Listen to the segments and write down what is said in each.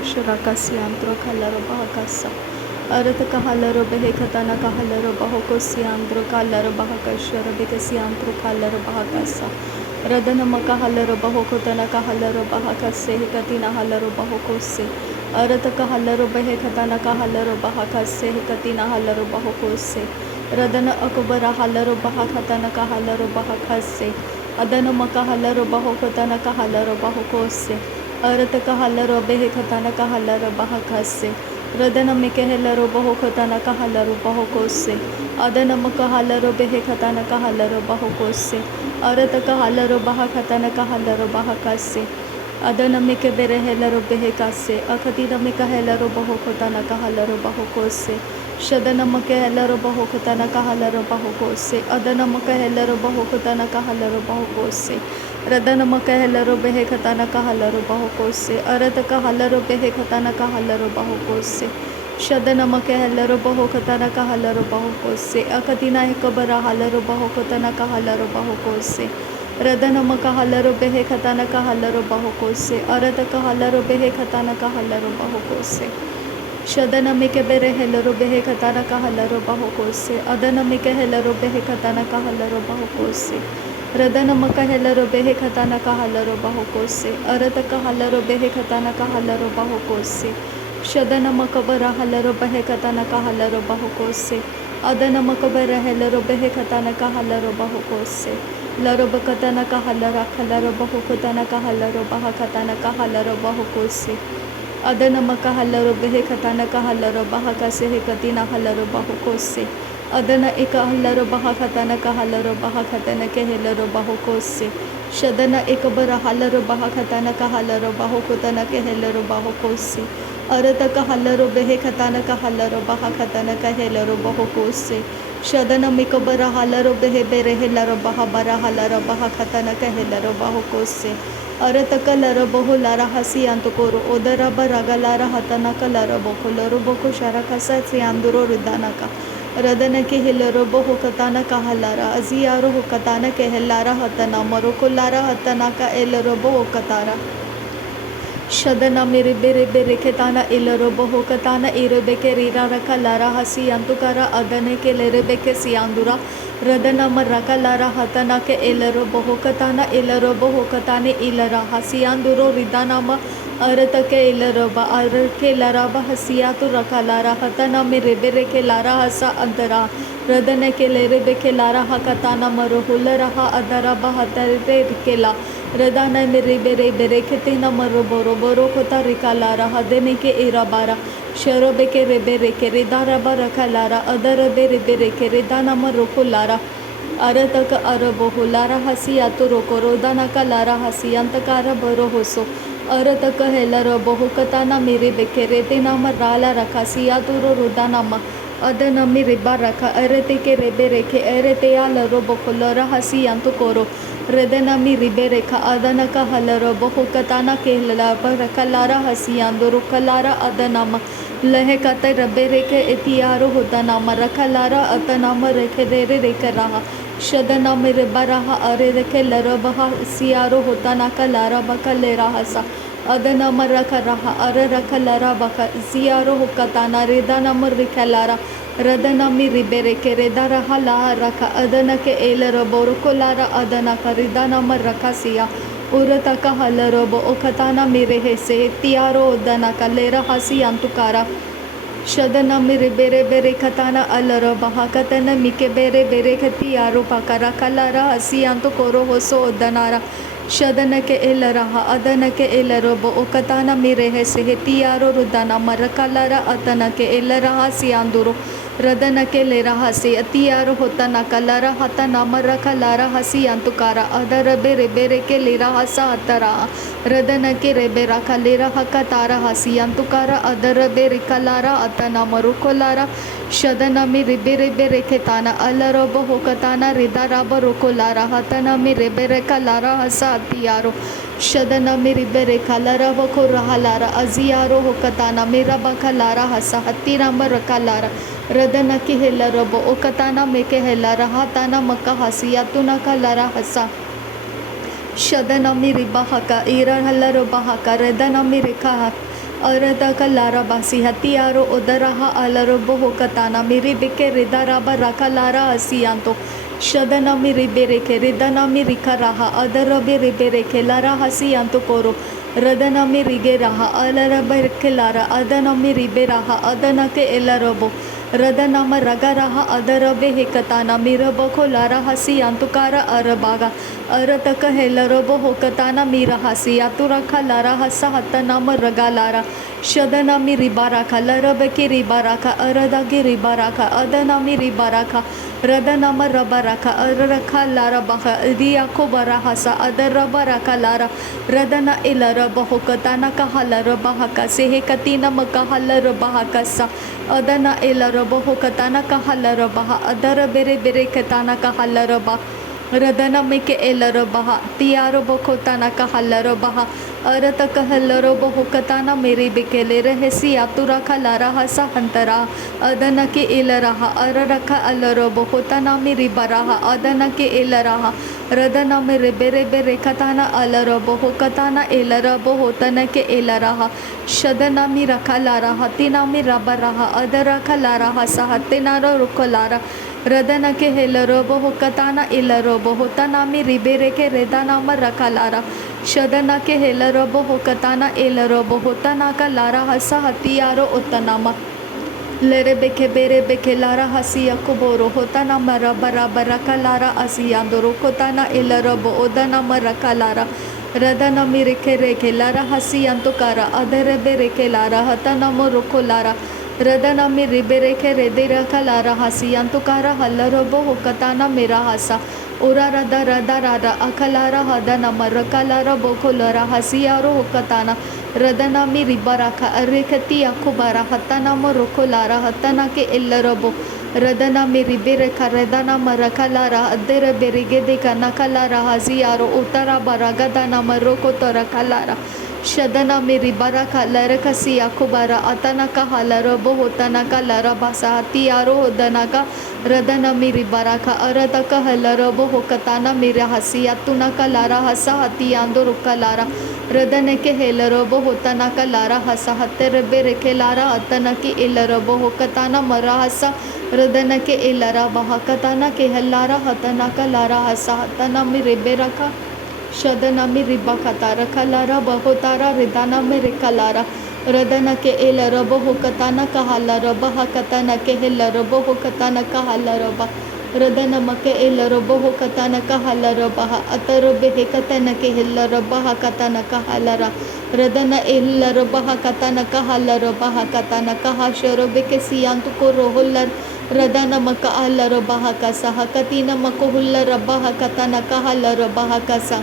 Shrakasiantro Kalaro Bahakasa Arata Kahalaro Behekatana Kahalaro Bahokosiandro Kalaro Bahakashara Bekasiantro Kalaro Bahakasa Radana Makahalaro Bahokotana Kahalaro Bahakase Hikatina Halaro Bahokose Arata Kahalaro Behekatana Kahalaro Bahakase Hikatina Halaro Bahokose Radana Akubara Halaro Bahakatana Kahalaro Bahakase Adana Makahalaro Bahokotana Kahalaro Bahokose Arata Kahalaro Behekatana Kahalaro Bahakase Radana Mikahelaro Bahokotana Kahalaro Bahokose Adana Makahalaro Behekatana Kahalaro Bahokose Arata Kahalaro Bahakatana Kahalaro Bahakase Adana Mikebere Helaro Behekase Akadina Mikahelaro Bahokotana Kahalaro Bahokose Shadana Makahelaro Bahokotana Kahalaro Bahokose Adana Makahelaro Bahokotana Kahalaro Bahokose Radana Makahelaro Behekatana Kahalaro Bahokose Arata Kahalaro Behekatana Kahalaro Bahokose Shadana Makahelaro Bahokatana Kahalaro Bahokose Akadina Hekabara Halaro Bahokotana Kahalaro Bahokose Radana Makahalaro Behekatana Kahalaro Bahokose Arata Kahalaro Behekatana Kahalaro Bahokose Shadana Mikebere Helaro Behekatana Kahalaro Bahokose Adana Mikahelaro Behekatana Kahalaro Bahokose Radana Makahelaro Behekatana Kahalaro Bahokose Arata Kahalaro Behekatana Kahalaro Bahokose Shadana Makabara Halaro Behekatana Kahalaro Bahokose Adana Makabara Helaro Behekatana Kahalaro Bahokose Laro Bakatana Kahalara Kalaro Bahokotana Kahalaro Bahakatana Kahalaro Bahokose Adana Makahalaro Behekatana Kahalaro Bahakase Hekatina Halaro Bahokose Adana Eka Halaro Bahakatana Kahalaro Bahakatana Kehelaro Bahokose Shadana Ekabara Halaro Bahakatana Kahalaro Bahokotana Kehelaro Bahokose Arata Kahalaro Behekatana Kahalaro Bahakatana Kehelaro Bahokose Shadana Mikabara Halaro Behebere Helaro Bahabara Halaro Bahakatana Kehelaro Bahokose Arata Kalara Bohulara Hasi Antokoro Odara Baragalara Hatana Kalara Bokoloro Boko Sharakasa Sianduro Rudanaka Radana ke Hilaro Bohokatana Kahalara Aziaro Hokatana ke Helara Hatana Marokolara Hatanaka Elaro Bohokatara Shadana Miri Bere Bere Ketana Ilaro Bohokatana Irebeke Rira Rakalara Hasi Antukara Adane ke Lerebeke Siandura Radana Maraka Lara Hatana ke Elaro Bohokatana Ilaro Bohokatane Ilara Hasianduro Ridanama Arata ke Ilaraba Arake Laraba Hasiatu Rakalara Hatana Mirebere ke Lara Hasa Antara Radana ke Lerebeke Lara Hakatana Marohularaha Adaraba Hatare Kela Radana Miribere Bereketina Maroboro Borokota Rikalara Hadene ke Irabara Sharobeke Rebereke Redara Barakalara Adara Berebeke Redana Marokulara Arataka Arabohulara Hasiatu Rokorodana Lara Hasiantakara Borohoso Arataka Helara Bohukatana Miribeke Redina Marala Rakasiaturo Rudanama Adana Miribaraka Areteke Rebereke Eretea La Robokolara Hasiantukoro Redana Miribereka Adana Kahalara Bohukatana Kehala Barakalara Hasiandoro Kalara Adanama Lehekata Rabereke Etiaro Hudanama Rakalara Atanama Rekedere Rekaraha Shadana Miribaraha Areke Larabaha Siaro Hutanaka Lara Bakalera Hasa Adana Marakaraha Araraka Lara Baka Ziaro Hukatana Redana Murikalara Radana Miribereke Redara Hala Raka Adana ke Elera Borokolara Adana Karidana Marakasia Urataka Halarobo Okatana Mirehese Tiaro Dana Kalera Hasi Antukara Shadana Miribere Bere Katana Alara Bahakatana Mikebere Bere Katiaro Pakara Kalara Hasi Antukoro Hoso Danara Shadana ke Elaraha Adana ke Elarobo Okatana Mirehese Tiaro Rudana Marakalara Atana ke Elaraha Sianduro Radana ke Lera Hasi Atiaro Hotana Kalara Hatana Marakalara Hasi Antukara Adara Bere Bere ke Lera Hasa Atara Radana ke Rebera Kalera Hakatara Hasi Antukara Adara Bere Kalara Atana Marukolara Shadana Miribere Bere Ketana Alarobo Hokatana Ridaraba Rokolara Hatana Miribere Kalara Hasa Atiaro Shadana Miribere Kalara Bakorahalara Aziaro Hokatana Mirabakalara Hasa Hatira Marakalara Radana ki Helarabo Okatana Meke Helara Hatana Maka Hasiyatuna Kalara Hasa Shadana Miribahaka Ira Halarobahaka Redana Mirika अरदा कलारा बासी हतियारो उदरहा अलरबो होकताना मेरी बिके रिदाराबा रखा Lara हसियांतो शदना मी रिबेरेके रिदना मी रिखा रहा अदरबे रिबेरेके Lara हसियांतो कोरो रदना मी रिगे रहा अलरबे Lara अदना मी रिबे रहा अदना के एलरबो रदनाम रगा रहा अदरबे हेकताना मिरबखो लारा हसियांतुकारा अरबागा अरतक हेलरबो होकताना मीरा हसियातु रखा लारा हसा हतनाम रगा लारा शदना मी रिबा राखा लरब की रिबा राखा अरदा की रिबा राखा अदना मी रिबा राखा रदनाम रबा राखा अर रखा लारा बहा रियाखो बरा हसा अदर रबा राखा लारा रदना इलरब होकताना कहा लरबा हका से हेकतीना मकहा लरबा हकसा अदना एलरब होकताना कहा लरबा अदर बेरे बेरे कताना कहा लरबा रदना मिके एलरबा तियारो बखोताना कहा लरबा अरत कहलरो बहुकताना मेरी बिकेले रहसी आतुरा खलारा हसा हंतरा अदन के एलरहा अर रखा अलरो बहुताना मेरी बराहा अदन के एलरहा रदना मेरे बेरे बेरे कताना अलरो बहुकताना एलर बहुतन के एलरहा शदना मी रखा लारा हतिना मी रबरहा अदर रखा लारा हसा हतिना रुखलारा रदन के हेलरो बहुकताना एलरो बहुतना मी रिबेरे के रेदाना म रखा लारा शदना के हेलरबो होकताना एलरबो होतना का लारा हसा हतियारो उतनामा लेरे बेखे बेरे बेखे लारा हसिया कुबोरो होताना मरा बरा बरा का लारा असिया दोरो कोताना एलरबो ओदना मरा का लारा रदना मी रेखे रेखे लारा हसिया तो कारा अधर बे रेखे लारा हतना मोरुको लारा रदना मी रिबे रेखे रेदे रखा लारा हसिया तो कारा हलरबो होकताना मेरा हसा उरा रदा रदा रारा अखलारा हदना मरकलारा बोखोलरा हसियारो होकताना रदना मी रिबा राखा अरेखती अखुबारा हतना मोरुकोलारा हतना के एल्लरबो रदना मी रिबे रेखा रदना मरकलारा अदर बेरिगे देखा नकलारा हसियारो उतरा बरागदना मरोको तो रखलारा शदना मेरी बरा का लरकसी अखुबारा अतना का हलरबो होतना का लरबासा हतियारो होदना का रदना मेरी बरा का अरद का हलरबो होकताना मेरा हसिया तुना का लारा हसा हतियांदो रुका लारा रदन के हेलरबो होतना का लारा हसा हतर बेरे के लारा अतना की एलरबो होकताना मरा हसा रदन के एलरा बहकताना के हल्लारा हतना का लारा हसा हतना मेरे बेरका शदना मी रिबा खता रखा लारा बहुतारा रिदाना में रिका लारा रदना के एलर बहुकताना कहा लरबा हकताना के हेलर बहुकताना कहा लरबा रदना मके एलर बहुकताना कहा लरबा अतर बेहकताना के हेलर बहकताना कहा लरा रदना एलर बहकताना कहा लरबा हकताना कहा शरबे के सियांत को रोहलर रदना मका अलर बहकसा हकतीना मको हुल्लर बहकताना कहा लर बहकसा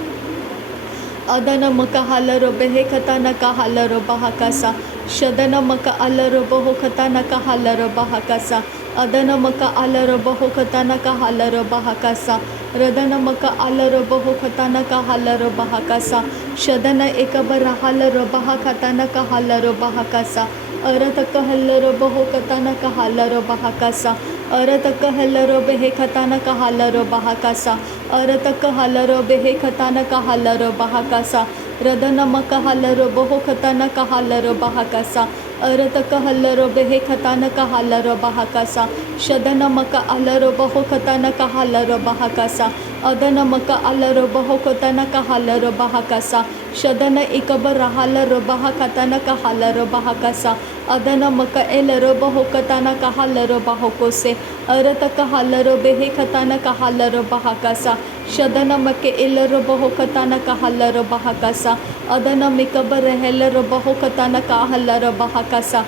अदन मका हलर बेहे खताना का हलर बहकसा शदन मका अलर बहु खताना का हलर बहकसा अदन मका अलर बहु खताना का हलर बहकसा रदन मका अलर बहु खताना का हलर बहकसा शदन एकबर हलर बहकताना का हलर बहकसा अरत कहलर बहु खताना का हलर बहकसा अरत कहलर बेहे खताना का हलर बहकसा अरत कहलर बेहे खताना का हलर बहकसा रदन मका हलर बहु खताना का हलर बहकसा अरत कहलर बेहे खताना का हलर बहकसा शदन मका अलर बहु खताना का हलर बहकसा अदन मका अलर बहु खताना का हलर बहकसा शदन एकबर हलर बहकताना का हलर बहकसा अदन मका एलर बहु खताना का हलर बहकोसे अरत का हलर बेहे खताना का हलर बहकसा शदन मके एलर बहु खताना का हलर बहकसा अदन मिकबर हेलर बहु खताना का हलर बहकसा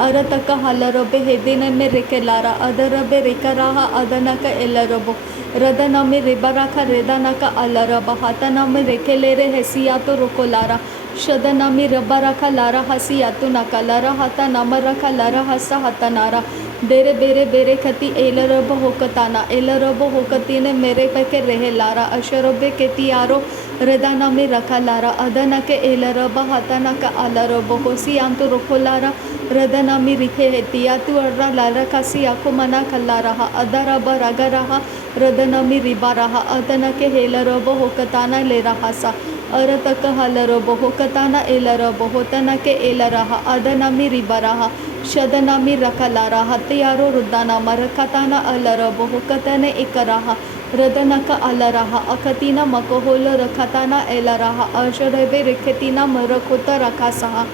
अरत का हलर बेहे दिन में रेके लारा अदर बे रेका रहा अदन का एलर बो रदना में रिबरा का रेदाना का अलर बहातना में रेके ले रे हसिया तो रुको लारा शदना में रबरा का लारा हसिया तो नका लारा हता नमर रखा लारा हसा हता नारा बेरे बेरे बेरे खती एलर बहुकताना एलर बहुकतीने मेरे पे के रहे लारा अशरबे के तियारो रदाना में रखा लारा अदना के एलर बहातना का अलर बहुसी आंतो रुको लारा रदना में रिखे है तिया तू अर्रा लारा कासी आको मना खल्ला रहा अदरा बरागा रहा रदना में रिबा रहा अदना के हेलर बहुकताना ले रहा सा अरतक हलर बहुकताना एलर बहुतना के एलरहा अदनमी रिबरहा शदनमी रकलारा हत्यारो रुद्दाना मरकताना अलर बहुकतने इकरहा रदनक अलरहा अकतिना मकोहोल रखताना एलरहा अशरबे रिखतिना मरकुत रखासहा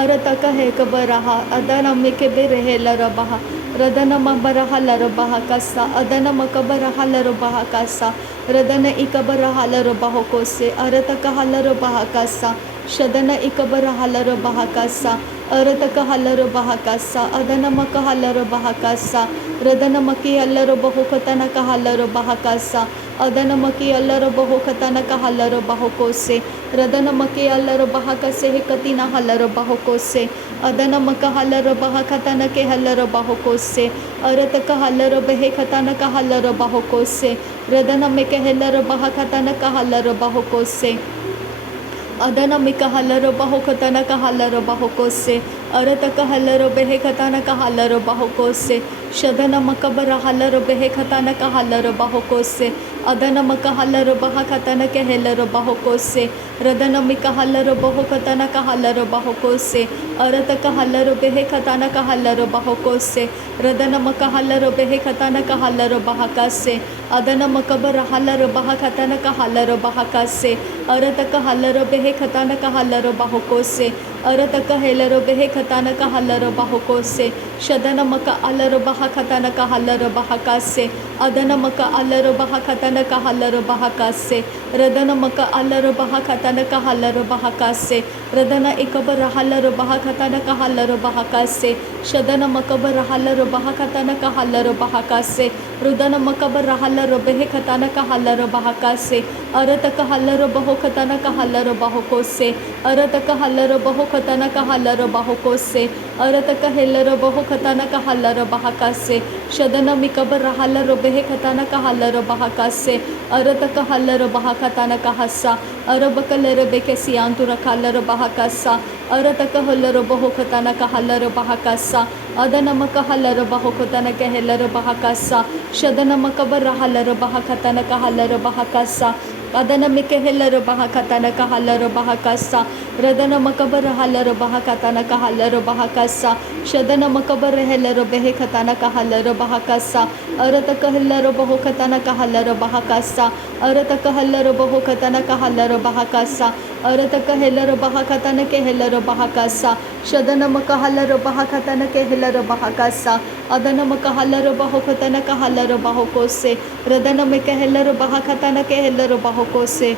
अरतक हेकबरहा अदनमिके बेरहेलरबहा रदन मबरहा लरबहा कसा अदन मकबरहा लरबहा कसा रदन इकबरहा लरबहा कोसे अरतक हलरबहा कसा शदन इकबरहा लरबहा कसा अरतक हलरबहा कसा अदन मक हलरबहा कसा रदन मकी अल्लर बहुकतन कहलरबहा कसा अदन मकी अल्लर बहुकतन कहलरबहा कोसे रदन मकी अल्लर बहा कसे हे कतिना हलर बहो कोसे अदन मक हलर बहा खतन के हलर बहो कोसे अरत का हलर बहे खतन का हलर बहो कोसे रदन में के हलर बहा खतन का हलर बहो कोसे अदन मिक हलर बहो खतन का हलर बहो कोसे अरत का हलर बहे खतन का हलर बहो कोसे शदन मकबर हलर बहे खतन का हलर बहो कोसे अदन मक हलर बहा खतन के हलर बहो कोसे रदन मिक हलर बहो खतन का हलर बहो कोसे अरत का हलर बहे खतन का हलर बहो कोसे रदन मक हलर बहे खतन का हलर बहा कसे अदन मकबर हलर बहा खतन का हलर बहा कसे अरत का हलर बहे खतन का हलर बहो कोसे अरत का हेलर बहे खतन का हलर बहो कोसे शदन मक अलर बहा खतन का हलर बहा कसे अदन मक अलर बहा खतन का हलर बहा कसे रदन मक अलर बहा खतन का हलर बहा कसे रदन इकबर हलर बहा खतन का हलर बहा कसे शदन मकबर हलर बहा खतन का हलर बहा कसे रुदन मकबर हलर बहे खतन का हलर बहा कसे अरत का हलर बहो खतन का हलर बहो कोसे अरत का हलर बहो खतन का हलर बहो कोसे अरत का हेलर बहो खतन का हलर बहा कसे शदन मिकबर हलर बहे खतन का हलर बहा कसे अरत का हलर बहा खतन का हस्सा अरब कलर बेके सियांतुर खालर बहा कसा अरत का हलर बहो खतन का हलर बहा कसा अदन मक हलर बहो खतन के हेलर बहा कसा शदन मकबर हलर बहा खतन का हलर बहा कसा अदन मिके हेलर बहा खतन का हलर बहा कसा रदन मकबर हलर बहा खतन का हलर बहा कसा शदन मकबर हेलर बहे खतन का हलर बहा कसा अरत का हलर बहो खतन का हलर बहा कसा अरत का हलर बहो खतन का हलर बहा कसा अरत का हेलर बहा खतन के हेलर बहा कसा शदन मक हलर बहा खतन के हेलर बहा कसा अदन मक हलर बहो खतन का हलर बहो कोसे रदन में के हेलर बहा खतन के हेलर बहो कोसे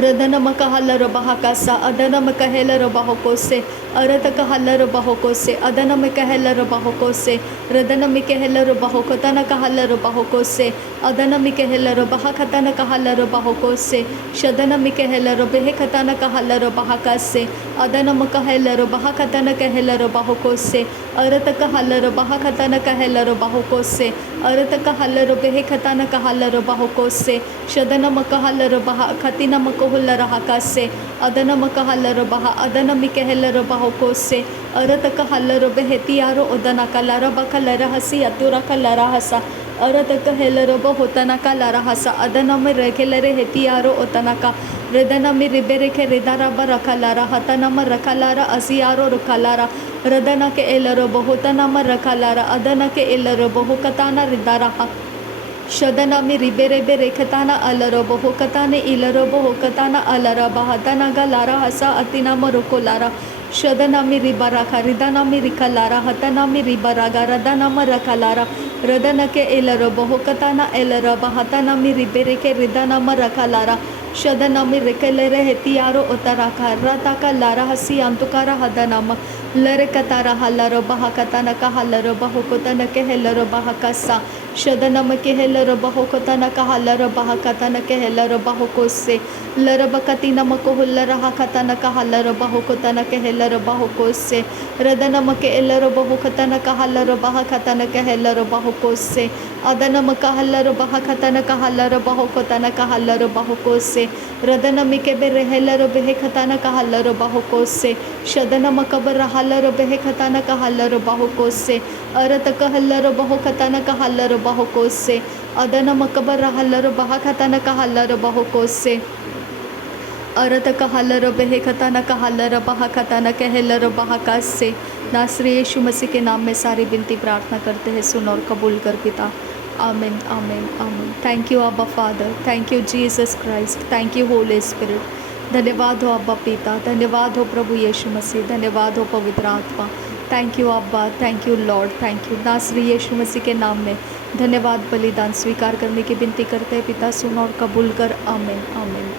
रदन मक हलर बहा कसा अदन मक हेलर बहो कोसे अरत का हलर बहो कोसे अदन मिक हेलर बहो कोसे रदन मिक हेलर बहो खतन का हलर बहो कोसे अदन मिक हेलर बहा खतन का हलर बहो कोसे शदन मिक हेलर बेहे खतन का हलर बहा कसे अदन मक हेलर बहा खतन का हेलर बहो कोसे अरत का हलर बहा खतन का हेलर बहो कोसे अरत का हलर बेहे खतन का हलर बहो कोसे शदन मक हलर बहा खतिन मक हुलर कसे अदन मक हलर बहा अदन मिक हेलर बहो कोसे अरत का हलर बेहतियारो उदना कलर बकलर हसी अतुरा कलर हसा अरत का हेलर बहुतना कलर हसा अदन में रेखेलरे हेतियारो उतना का रदन में रिबे रेखे रिदारा ब रखलारा हतना में रखलारा असियारो रखलारा रदन के एलर बहुतना में रखलारा अदन के एलर बहुकताना रिदारा शदना में रिबे रेबे रेखताना अलर बहुकताने इलर बहुकताना अलर बहतना गलारा हसा अतिना मरुकोलारा शदना में रिबा रखा रिदाना में रिखलारा हतना में रिबा रागा रदना में रखलारा रदन के एलर बहुकताना एलर बहतना में रिबे रेखे रिदाना में रखलारा शदना में रिकलरे हेतियारो उतरा का रता का लारा हसी अंतुकारा हदनाम लरे कतारा हलर बहा कताना का हलर बहुकतन के हेलर बहा कसा शदनम के हेलर बहुकतन का हलर बहा कतन के हेलर बहुकोसे लर बकती नमक हुल्लर कतन का हलर बहुकतन के हेलर बहुकोसे रदनम के एलर बहुकतन का हलर बहा कतन के हेलर बहुकोसे अदनम का हलर बहा कतन का हलर बहुकतन का हलर बहुकोसे रदनम के बेरे हेलर बेहे खतन का हलर बहुकोसे शदनम कबर हलर बेहे खतन का हलर बहुकोसे अरत का हलर बहुकतन का हलर बहुकोसे अदन मकबर हलर बहा खतन का हलर बहुकोसे अरत कहलर बहे खताना कहलर बहा खताना कहलर बहा से नासरी यीशु मसीह के नाम में सारी विनती प्रार्थना करते हैं, सुन और कबूल कर पिता। आमीन आमीन आमीन। थैंक यू अब्बा father, thank you Jesus Christ, thank you Holi spirit. धन्यवाद हो अब्बा पिता, धन्यवाद हो प्रभु यीशु मसीह, धन्यवाद हो पवित्र आत्मा। थैंक यू अब्बा, thank you Lord, thank you. नासरी यीशु मसीह के नाम में धन्यवाद। बलिदान स्वीकार करने की विनती करते हैं पिता, सुन और कबूल कर। आमीन आमीन।